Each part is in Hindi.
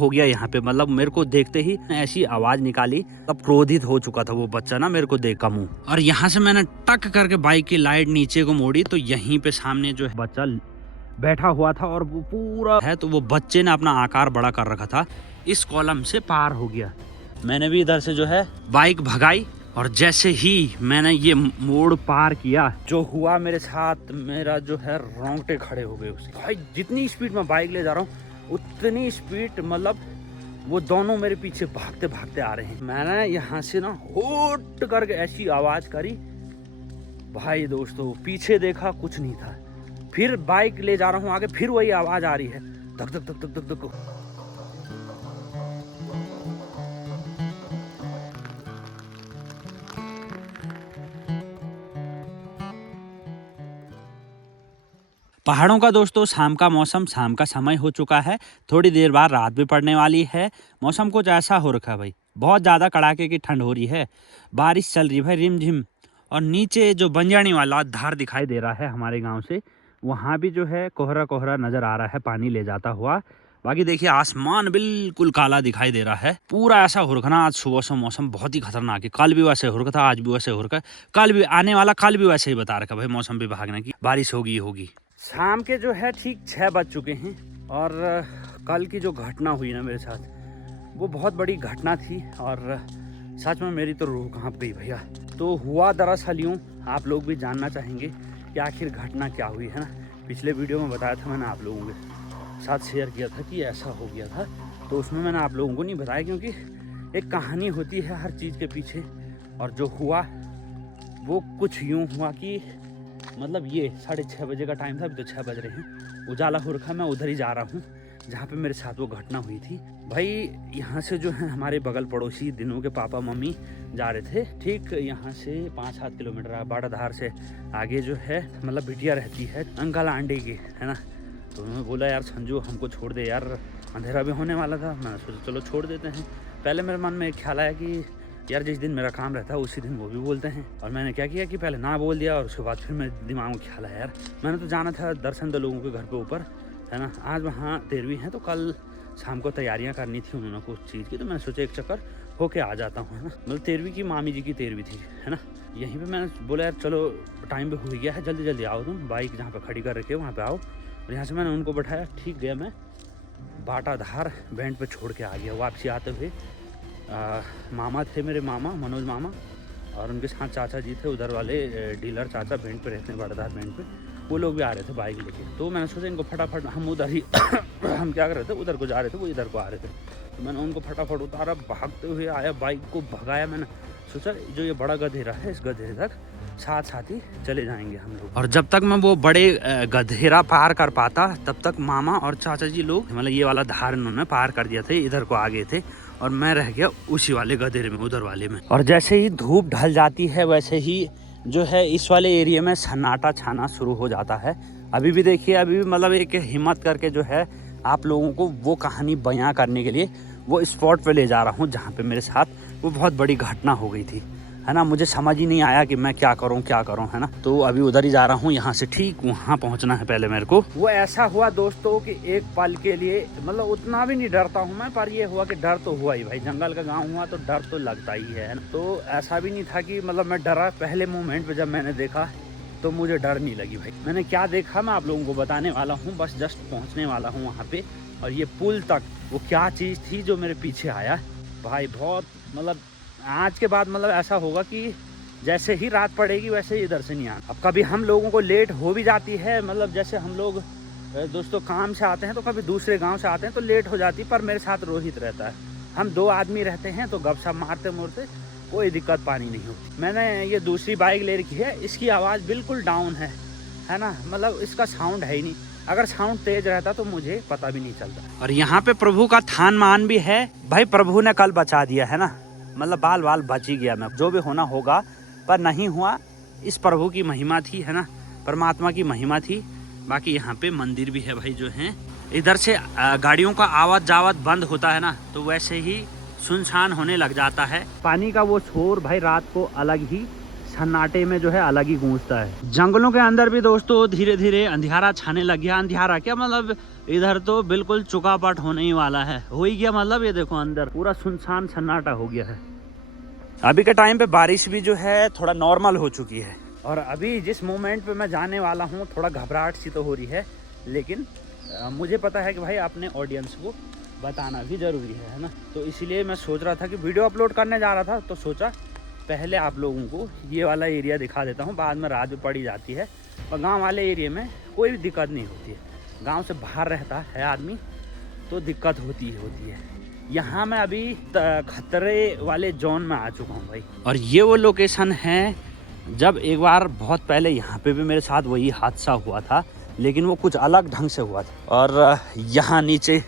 हो गया यहाँ पे, मतलब मेरे को देखते ही ऐसी आवाज निकाली, तब क्रोधित हो चुका था वो बच्चा ना मेरे को देख का मुंह। और यहाँ से मैंने टक करके बाइक की लाइट नीचे को मोड़ी तो यहीं पे सामने जो है बच्चा बैठा हुआ था और वो पूरा है, तो वो बच्चे ने अपना आकार बड़ा कर रखा था, इस कॉलम से पार हो गया। मैंने भी इधर से जो है बाइक भगाई और जैसे ही मैंने ये मोड़ पार किया, जो हुआ मेरे साथ, मेरा जो है रोंगटे खड़े हो गए उसके। भाई जितनी स्पीड में बाइक ले जा रहा हूँ उतनी स्पीड, मतलब वो दोनों मेरे पीछे भागते भागते आ रहे हैं। मैंने यहाँ से ना होट करके ऐसी आवाज करी, भाई दोस्तों पीछे देखा कुछ नहीं था, फिर बाइक ले जा रहा हूँ आगे, फिर वही आवाज आ रही है, धक धक धक धक धक धक। पहाड़ों का दोस्तों शाम का मौसम, शाम का समय हो चुका है, थोड़ी देर बाद रात भी पड़ने वाली है। मौसम कुछ ऐसा हो रखा है भाई, बहुत ज़्यादा कड़ाके की ठंड हो रही है, बारिश चल रही है भाई रिमझिम। और नीचे जो बंजानी वाला धार दिखाई दे रहा है हमारे गांव से, वहाँ भी जो है कोहरा कोहरा नज़र आ रहा है पानी ले जाता हुआ। बाकी देखिए आसमान बिल्कुल काला दिखाई दे रहा है, पूरा ऐसा हो रखा ना। आज सुबह से मौसम बहुत ही खतरनाक है, कल भी वैसे हो रखा था, आज भी वैसे हो रखा है, कल भी आने वाला, कल भी वैसे ही बता रखा भाई मौसम विभाग ने कि बारिश होगी। शाम के जो है ठीक 6 बज चुके हैं और कल की जो घटना हुई ना मेरे साथ, वो बहुत बड़ी घटना थी और सच में मेरी तो रूह कांप गई भैया। तो हुआ दरअसल यूँ, आप लोग भी जानना चाहेंगे कि आखिर घटना क्या हुई है ना। पिछले वीडियो में बताया था मैंने, आप लोगों के साथ शेयर किया था कि ऐसा हो गया था, तो उसमें मैंने आप लोगों को नहीं बताया क्योंकि एक कहानी होती है हर चीज़ के पीछे। और जो हुआ वो कुछ यूँ हुआ कि मतलब ये 6:30 बजे का टाइम था, अभी तो 6 बज रहे हैं, उजाला हो रखा, मैं उधर ही जा रहा हूँ जहाँ पे मेरे साथ वो घटना हुई थी। भाई यहाँ से जो है हमारे बगल पड़ोसी दिनों के पापा मम्मी जा रहे थे, ठीक यहाँ से 5-7 किलोमीटर बाड़ाधार से आगे जो है मतलब बिटिया रहती है अंकल आंटी की, है ना। तो उन्होंने बोला यार संजू हमको छोड़ दे यार, अंधेरा भी होने वाला था। मैंने सोचा चलो छोड़ देते हैं। पहले मेरे मन में एक ख्याल आया कि यार जिस दिन मेरा काम रहता है उसी दिन वो भी बोलते हैं, और मैंने क्या किया कि पहले ना बोल दिया और उसके बाद फिर मेरे दिमाग में ख्याल आया यार मैंने तो जाना था दर्शन दो लोगों के घर पे ऊपर, है ना। आज वहाँ 13वीं है तो कल शाम को तैयारियाँ करनी थी उन्होंने कुछ चीज़ की, तो मैंने सोचा एक चक्कर होके आ जाता हूँ, है ना। मतलब 13वीं की मामी जी की 13वीं थी, है ना। यहीं पर मैंने बोला यार चलो टाइम भी हो गया है, जल्दी जल्दी आओ तुम, बाइक जहाँ पर खड़ी कर रखे वहाँ पर आओ। और यहाँ से मैंने उनको बैठाया, ठीक गया मैं बाटाधार बैंड पर छोड़ के आ गया। वापसी आते हुए मामा थे मेरे, मामा मनोज मामा, और उनके साथ चाचा जी थे उधर वाले डीलर चाचा, बैंड पे रहते हैं बाड़ाधार बैंड पे, वो लोग भी आ रहे थे बाइक लेके। तो मैंने सोचा इनको फटाफट, हम उधर ही हम क्या कर रहे थे, उधर को जा रहे थे, वो इधर को आ रहे थे, तो मैंने उनको फटाफट उतारा, भागते हुए आया, बाइक को भगाया। मैंने सोचा जो ये बड़ा गधेरा है इस गधेरे तक साथ साथ ही चले जाएंगे हम लोग। और जब तक मैं वो बड़े गधेरा पार कर पाता तब तक मामा और चाचा जी लोग मतलब ये वाला धार उन्होंने पार कर दिया थे, इधर को आगे थे, और मैं रह गया उसी वाले गधेरे में, उधर वाले में। और जैसे ही धूप ढल जाती है वैसे ही जो है इस वाले एरिया में सन्नाटा छाना शुरू हो जाता है। अभी भी देखिए, अभी भी मतलब एक हिम्मत करके जो है आप लोगों को वो कहानी बयां करने के लिए वो स्पॉट पे ले जा रहा हूँ जहाँ पे मेरे साथ वो बहुत बड़ी घटना हो गई थी, है ना। मुझे समझ ही नहीं आया कि मैं क्या करूं, है ना। तो अभी उधर ही जा रहा हूं, यहाँ से ठीक वहाँ पहुँचना है पहले मेरे को। वो ऐसा हुआ दोस्तों कि एक पल के लिए, मतलब उतना भी नहीं डरता हूँ मैं, पर ये हुआ कि डर तो हुआ ही भाई, जंगल का गांव हुआ तो डर तो लगता ही है ना। तो ऐसा भी नहीं था कि मतलब मैं डरा, पहले मोमेंट पे जब मैंने देखा तो मुझे डर नहीं लगी भाई। मैंने क्या देखा मैं आप लोगों को बताने वाला हूँ, बस जस्ट पहुँचने वाला हूँ वहाँ पे। और ये पुल तक वो क्या चीज़ थी जो मेरे पीछे आया भाई, बहुत मतलब आज के बाद मतलब ऐसा होगा कि जैसे ही रात पड़ेगी वैसे ही इधर से नहीं आना। अब कभी हम लोगों को लेट हो भी जाती है, मतलब जैसे हम लोग दोस्तों काम से आते हैं तो कभी दूसरे गांव से आते हैं तो लेट हो जाती है, पर मेरे साथ रोहित रहता है, हम 2 आदमी रहते हैं तो गपशप मारते मोरते कोई दिक्कत पानी नहीं होती। मैंने ये दूसरी बाइक ले रखी है, इसकी आवाज़ बिल्कुल डाउन है ना, मतलब इसका साउंड है ही नहीं, अगर साउंड तेज रहता तो मुझे पता भी नहीं चलता। और यहाँ पे प्रभु का थान मान भी है भाई, प्रभु ने कल बचा दिया है ना, मतलब बाल बाल बच ही गया मैं, जो भी होना होगा, पर नहीं हुआ, इस प्रभु की महिमा थी, है ना, परमात्मा की महिमा थी। बाकी यहाँ पे मंदिर भी है भाई जो है, इधर से गाड़ियों का आवाज जावत बंद होता है ना तो वैसे ही सुनसान होने लग जाता है। पानी का वो शोर भाई रात को अलग ही सन्नाटे में जो है अलग ही गूंजता है। जंगलों के अंदर भी दोस्तों धीरे धीरे अंधियारा छाने लग गया। अंधियारा क्या मतलब इधर तो बिल्कुल चुकापट होने ही वाला है, हो ही गया। मतलब ये देखो अंदर पूरा सुनसान सन्नाटा हो गया है। अभी के टाइम पे बारिश भी जो है थोड़ा नॉर्मल हो चुकी है, और अभी जिस मोमेंट पे मैं जाने वाला हूँ थोड़ा घबराहट सी तो हो रही है, लेकिन मुझे पता है कि भाई अपने ऑडियंस को बताना भी ज़रूरी है ना। तो इसीलिए मैं सोच रहा था कि वीडियो अपलोड करने जा रहा था, तो सोचा पहले आप लोगों को ये वाला एरिया दिखा देता हूँ, बाद में रात भी पड़ी जाती है। और गांव वाले एरिया में कोई भी दिक्कत नहीं होती है, गांव से बाहर रहता है आदमी तो दिक्कत होती है। यहाँ मैं अभी खतरे वाले जोन में आ चुका हूँ भाई। और ये वो लोकेशन है जब एक बार बहुत पहले यहाँ पे भी मेरे साथ वही हादसा हुआ था, लेकिन वो कुछ अलग ढंग से हुआ था। और यहाँ नीचे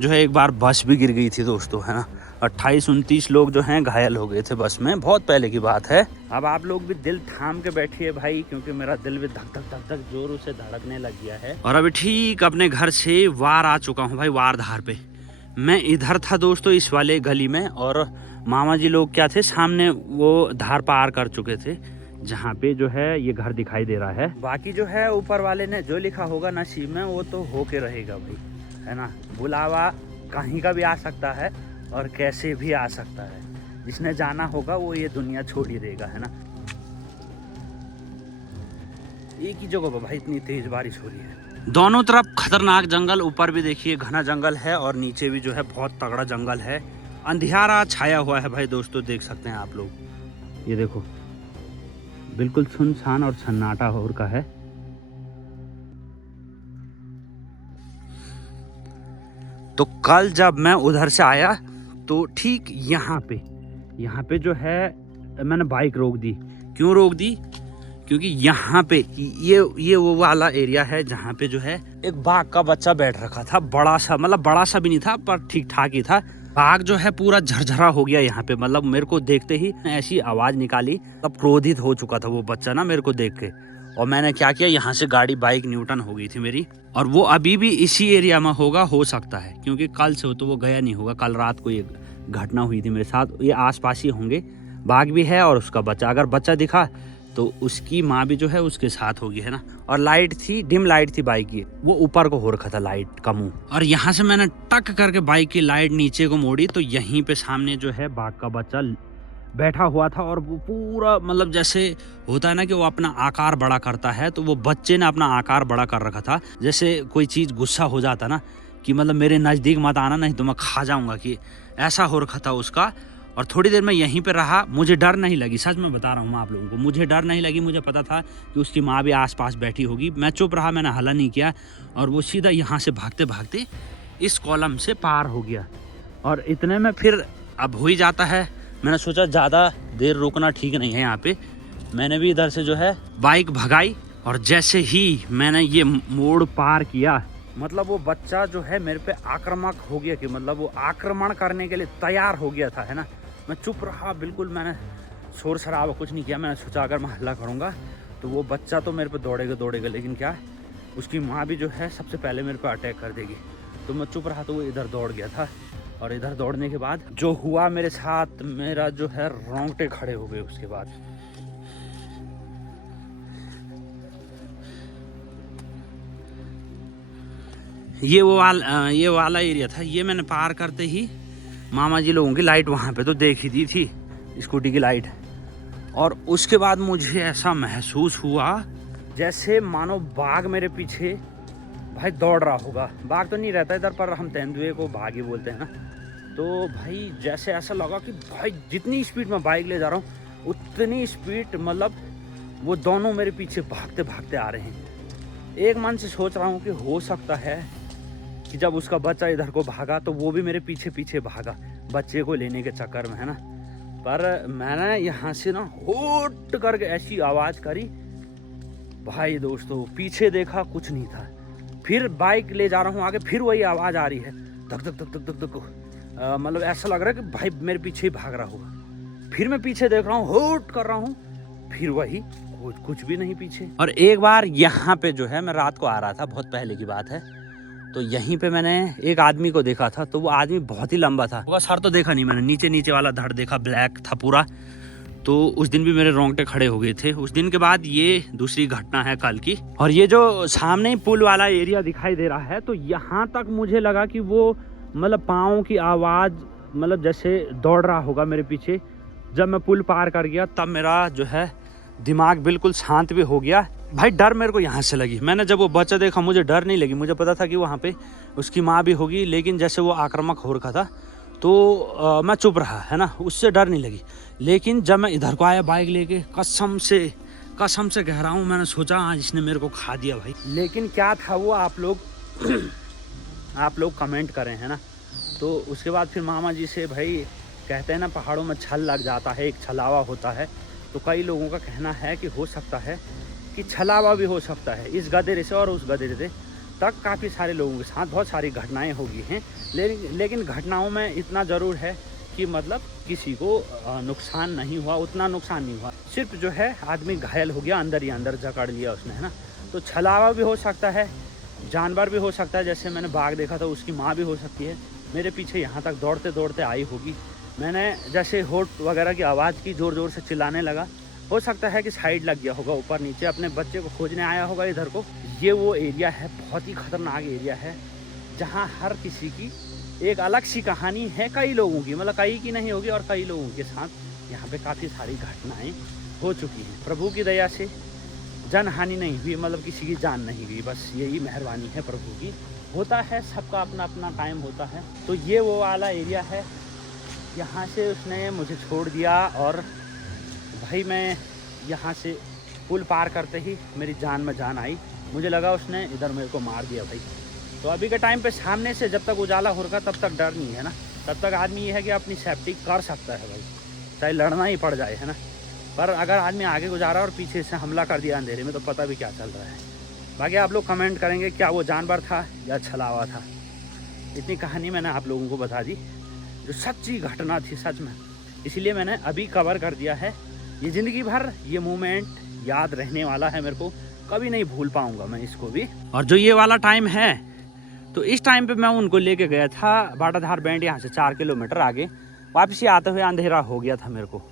जो है एक बार बस भी गिर गई थी दोस्तों, है ना। 28-29 लोग जो हैं घायल हो गए थे बस में, बहुत पहले की बात है। अब आप लोग भी दिल थाम के बैठिए भाई, क्योंकि मेरा दिल भी धक धक धक धक जोरों से धड़कने लग गया है। और अभी ठीक अपने घर से वार आ चुका हूँ भाई, वार धार पे। मैं इधर था दोस्तों इस वाले गली में, और मामा जी लोग क्या थे सामने वो धार पार कर चुके थे, जहाँ पे जो है ये घर दिखाई दे रहा है। बाकी जो है ऊपर वाले ने जो लिखा होगा नसीब में वो तो होके रहेगा भाई, है ना। बुलावा कहीं का भी आ सकता है और कैसे भी आ सकता है, जिसने जाना होगा वो ये दुनिया छोड़ ही देगा, है ना। एक ही जगह पर भाई इतनी तेज बारिश हो रही है, दोनों तरफ खतरनाक जंगल, ऊपर भी देखिए घना जंगल है और नीचे भी जो है बहुत तगड़ा जंगल है। अंधियारा छाया हुआ है भाई दोस्तों, देख सकते हैं आप लोग। ये देखो बिल्कुल सुनसान और सन्नाटा हो रखा है। तो कल जब मैं उधर से आया तो ठीक यहाँ पे जो है मैंने बाइक रोक दी। क्यों रोक दी? क्योंकि यहाँ पे ये वो वाला एरिया है जहाँ पे जो है एक बाघ का बच्चा बैठ रखा था, बड़ा सा, मतलब बड़ा सा भी नहीं था पर ठीक ठाक ही था। बाघ जो है पूरा झरझरा हो गया यहाँ पे, मतलब मेरे को देखते ही ऐसी आवाज निकाली, तब क्रोधित हो चुका था वो बच्चा ना मेरे को देख के। और मैंने क्या किया, यहाँ से गाड़ी बाइक न्यूटन हो गई थी मेरी, और वो अभी भी इसी एरिया में होगा, हो सकता है, क्योंकि कल से हो तो वो गया नहीं होगा। कल रात को ये घटना हुई थी मेरे साथ, ये आसपास ही होंगे। बाघ भी है और उसका बच्चा, अगर बच्चा दिखा तो उसकी माँ भी जो है उसके साथ होगी, है ना। और लाइट थी, डिम लाइट थी बाइक की, वो ऊपर को हो रखा था लाइट का मुंह। और यहाँ से मैंने टक करके बाइक की लाइट नीचे को मोड़ी तो यहीं पे सामने जो है बाघ का बच्चा बैठा हुआ था। और वो पूरा, मतलब जैसे होता है ना कि वो अपना आकार बड़ा करता है, तो वो बच्चे ने अपना आकार बड़ा कर रखा था। जैसे कोई चीज़ गुस्सा हो जाता ना कि मतलब मेरे नज़दीक मत आना नहीं तो मैं खा जाऊँगा, कि ऐसा हो रखा था उसका। और थोड़ी देर मैं यहीं पे रहा, मुझे डर नहीं लगी, सच में बता रहा हूँ मैं आप लोगों को, मुझे डर नहीं लगी। मुझे पता था कि उसकी माँ भी आसपास बैठी होगी। मैं चुप रहा, मैंने हल्ला नहीं किया, और वो सीधा यहाँ से भागते भागते इस कॉलम से पार हो गया। और इतने में फिर अब हो ही जाता है, मैंने सोचा ज़्यादा देर रुकना ठीक नहीं है यहाँ पे। मैंने भी इधर से जो है बाइक भगाई, और जैसे ही मैंने ये मोड़ पार किया, मतलब वो बच्चा जो है मेरे पे आक्रामक हो गया, कि मतलब वो आक्रमण करने के लिए तैयार हो गया था, है ना। मैं चुप रहा बिल्कुल, मैंने शोर शराबा कुछ नहीं किया। मैंने सोचा अगर मैं हल्ला करूँगा तो वो बच्चा तो मेरे पे दौड़ेगा, लेकिन क्या उसकी माँ भी जो है सबसे पहले मेरे पे अटैक कर देगी। तो मैं चुप रहा, तो वो इधर दौड़ गया था। और इधर दौड़ने के बाद जो हुआ मेरे साथ, मेरा जो है रोंगटे खड़े हो गए उसके बाद। ये वाला एरिया था। ये मैंने पार करते ही मामा जी लोगों की लाइट वहाँ पे तो देख ही दी थी, स्कूटी की लाइट। और उसके बाद मुझे ऐसा महसूस हुआ जैसे मानो बाघ मेरे पीछे भाई दौड़ रहा होगा। बाघ तो नहीं रहता इधर, पर हम तेंदुए को बाघ ही बोलते हैं ना। तो भाई जैसे ऐसा लगा कि भाई जितनी स्पीड में बाइक ले जा रहा हूँ उतनी स्पीड, मतलब वो दोनों मेरे पीछे भागते भागते आ रहे हैं। एक मन से सोच रहा हूँ कि हो सकता है कि जब उसका बच्चा इधर को भागा तो वो भी मेरे पीछे पीछे भागा बच्चे को लेने के चक्कर में, है ना। पर मैंने यहाँ से ना होट करके ऐसी आवाज़ करी भाई दोस्तों, पीछे देखा कुछ नहीं था। फिर बाइक ले जा रहा हूँ आगे, फिर वही आवाज़ आ रही है, धक धक धक धक धक धक। मतलब ऐसा लग रहा है कि भाई मेरे पीछे ही भाग रहा होगा। फिर मैं पीछे देख रहा हूँ, होट कर रहा हूँ, फिर वही कुछ भी नहीं पीछे। और एक बार यहाँ पे जो है मैं रात को आ रहा था, बहुत पहले की बात है, तो यहीं पे मैंने एक आदमी को देखा था। तो वो आदमी बहुत ही लंबा था, सर तो देखा नहीं मैंने, नीचे वाला धड़ देखा, ब्लैक था पूरा। तो उस दिन भी मेरे रोंगटे खड़े हो गए थे। उस दिन के बाद ये दूसरी घटना है कल की। और ये जो सामने ही पुल वाला एरिया दिखाई दे रहा है, तो यहाँ तक मुझे लगा कि वो मतलब पाँव की आवाज़ मतलब जैसे दौड़ रहा होगा मेरे पीछे। जब मैं पुल पार कर गया तब मेरा जो है दिमाग बिल्कुल शांत भी हो गया। भाई डर मेरे को यहाँ से लगी। मैंने जब वो बच्चा देखा मुझे डर नहीं लगी, मुझे पता था कि वहाँ पे उसकी माँ भी होगी, लेकिन जैसे वो आक्रामक हो रखा था तो मैं चुप रहा, है ना, उससे डर नहीं लगी। लेकिन जब मैं इधर को आया बाइक लेके, कसम से कह रहा हूँ, मैंने सोचा आज इसने मेरे को खा दिया भाई। लेकिन क्या था वो आप लोग कमेंट करें, है ना। तो उसके बाद फिर मामा जी से, भाई कहते हैं ना पहाड़ों में छल लग जाता है, एक छलावा होता है। तो कई लोगों का कहना है कि हो सकता है कि छलावा भी हो सकता है इस गधेरे से और उस गधेरे से। तक काफ़ी सारे लोगों के साथ बहुत सारी घटनाएं होगी हैं, लेकिन घटनाओं में इतना ज़रूर है कि मतलब किसी को नुकसान नहीं हुआ, उतना नुकसान नहीं हुआ। सिर्फ जो है आदमी घायल हो गया, अंदर ही अंदर जकड़ लिया उसने, है ना। तो छलावा भी हो सकता है, जानवर भी हो सकता है, जैसे मैंने बाघ देखा था उसकी माँ भी हो सकती है। मेरे पीछे यहाँ तक दौड़ते दौड़ते आई होगी। मैंने जैसे होठ वगैरह की आवाज़ की, ज़ोर ज़ोर से चिल्लाने लगा। हो सकता है कि साइड लग गया होगा, ऊपर नीचे अपने बच्चे को खोजने आया होगा इधर को। ये वो एरिया है, बहुत ही ख़तरनाक एरिया है, जहाँ हर किसी की एक अलग सी कहानी है। कई लोगों की, मतलब कई की नहीं होगी, और कई लोगों के साथ यहाँ पे काफ़ी सारी घटनाएं हो चुकी हैं। प्रभु की दया से जन हानि नहीं हुई, मतलब किसी की जान नहीं हुई, बस यही मेहरबानी है प्रभु की। होता है, सबका अपना अपना टाइम होता है। तो ये वो वाला एरिया है, यहाँ से उसने मुझे छोड़ दिया। और भाई मैं यहाँ से पुल पार करते ही मेरी जान में जान आई। मुझे लगा उसने इधर मेरे को मार दिया भाई। तो अभी के टाइम पे सामने से जब तक उजाला हो रहा तब तक डर नहीं है ना, तब तक आदमी ये है कि अपनी सेफ्टी कर सकता है भाई, चाहे लड़ना ही पड़ जाए, है ना। पर अगर आदमी आगे गुजारा और पीछे से हमला कर दिया अंधेरे में, तो पता भी क्या चल रहा है। बाकी आप लोग कमेंट करेंगे क्या वो जानवर था या छलावा था। इतनी कहानी मैंने आप लोगों को बता दी, जो सच्ची घटना थी सच में, इसलिए मैंने अभी कवर कर दिया है। ये ज़िंदगी भर ये मोमेंट याद रहने वाला है मेरे को, कभी नहीं भूल पाऊंगा मैं इसको भी। और जो ये वाला टाइम है, तो इस टाइम पे मैं उनको लेके गया था बाटाधार बैंड, यहाँ से 4 किलोमीटर आगे। वापसी आते हुए अंधेरा हो गया था मेरे को।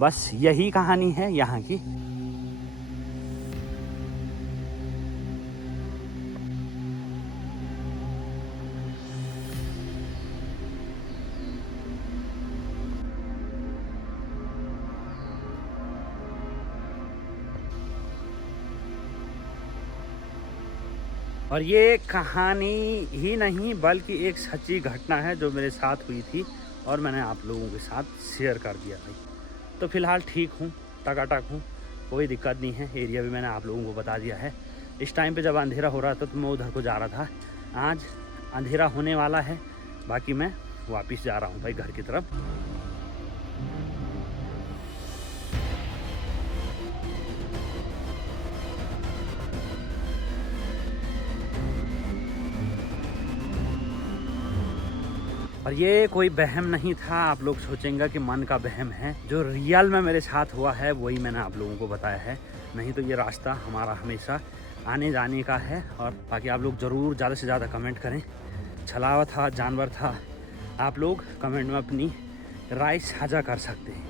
बस यही कहानी है यहाँ की। और ये कहानी ही नहीं बल्कि एक सच्ची घटना है जो मेरे साथ हुई थी, और मैंने आप लोगों के साथ शेयर कर दिया भाई। तो फ़िलहाल ठीक हूँ, टकाटक हूँ, कोई दिक्कत नहीं है। एरिया भी मैंने आप लोगों को बता दिया है। इस टाइम पे जब अंधेरा हो रहा था तो मैं उधर को जा रहा था। आज अंधेरा होने वाला है, बाकी मैं वापस जा रहा हूँ भाई घर की तरफ। और ये कोई बहम नहीं था, आप लोग सोचेंगे कि मन का बहम है। जो रियल में मेरे साथ हुआ है वही मैंने आप लोगों को बताया है। नहीं तो ये रास्ता हमारा हमेशा आने जाने का है। और बाकी आप लोग ज़रूर ज़्यादा से ज़्यादा कमेंट करें, छलावा था, जानवर था। आप लोग कमेंट में अपनी राय साझा कर सकते हैं।